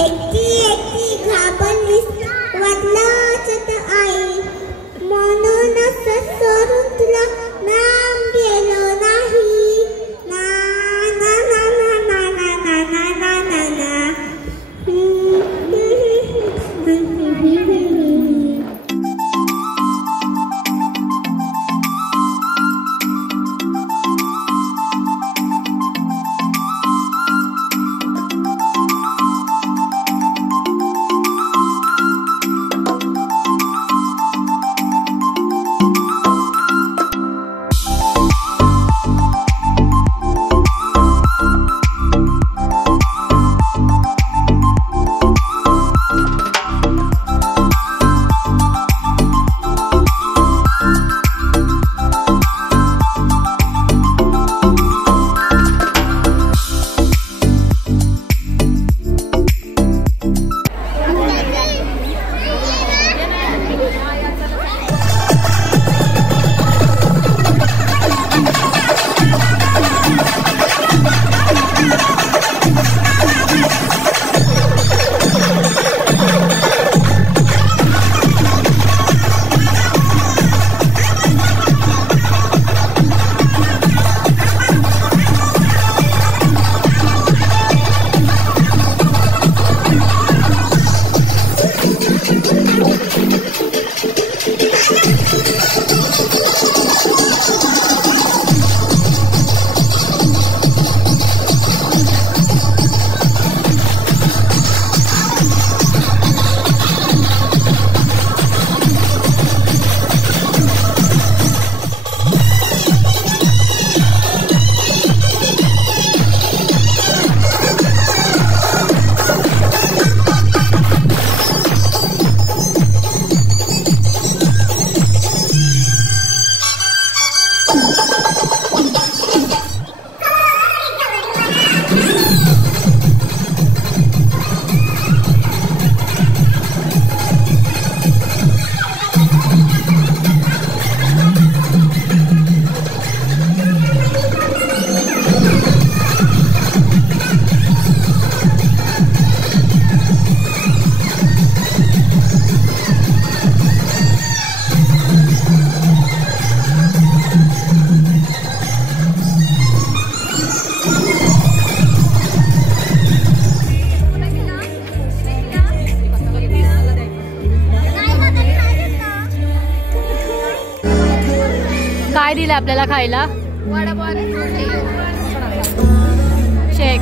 एकटी एकटी घाबरलीस वाटलाच आई म्हणूनच सोडून तुला नाम गेलो नाही ना ना ना ना ना ना ना ना ना ना ना काय दिलं आपल्याला खायला? शेक.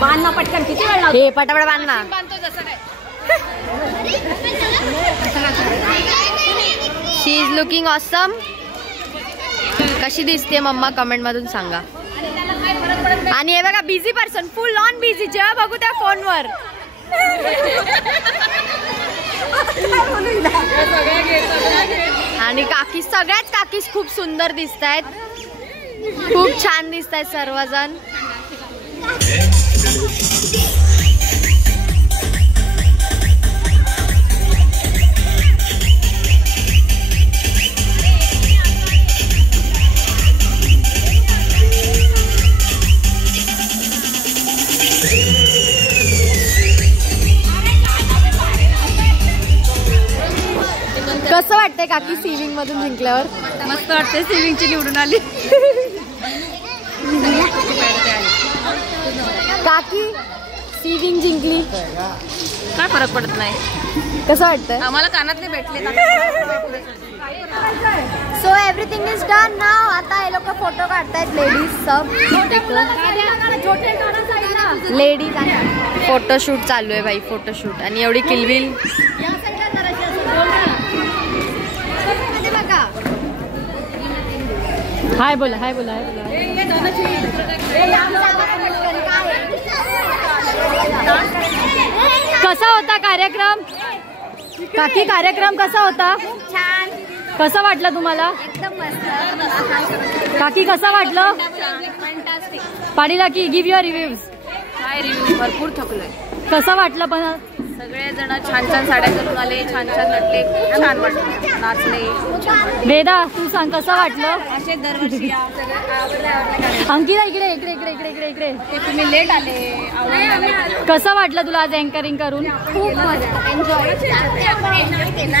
बांधना पटकन, किती वेळ लागतो? हे पटापट बांधना. शी इज लुकिंग ऑसम. कशी दिसते मम्मा कमेंट मधून सांगा. आणि हे बघा busy person, full on busy, जेव्हा बघू त्या फोनवर. आणि काकी, सगळ्याच काकीस खूप सुंदर दिसत आहेत, खूप छान दिसत आहेत सर्वजण. वाटतंय काकी स्विमिंग मधून जिंकल्यावर? मस्त वाटते, स्विमिंगची निवडून आली. काकी स्विमिंग जिंकली, काय फरक पडत नाही. कसं वाटतं? आम्हाला कानातले भेटले. सो एव्हरीथिंग इज डन नाव. आता हे लोक फोटो काढतायत लेडीज सब. लेडीज फोटोशूट चालू आहे भाई, फोटोशूट. आणि एवढी किलबिल. हाय बोला, हाय बोला, हाय बोला. कसा होता कार्यक्रम काकी? कार्यक्रम कसा होता? छान. कसं वाटलं तुम्हाला? एकदम मस्त. काकी कसं वाटलं? पाडीला की गिव्ह युअर रिव्ह्यूज. काय रिव्ह्यू, भरपूर थकलोय. कसं वाटलं पण? सगळे जण छान छान साड्या घालून आले, छान छान नटले, खूप छान वाटलं, नाचले. वेदा तू सांग कसं वाटलं? असे दरवर्षी अंकिता इकडे इकडे इकडे इकडे इकडे इकडे. ते तुम्ही लेट आले. कसं वाटलं तुला आज अँकरिंग करून? खूप मस्त. एन्जॉय केला.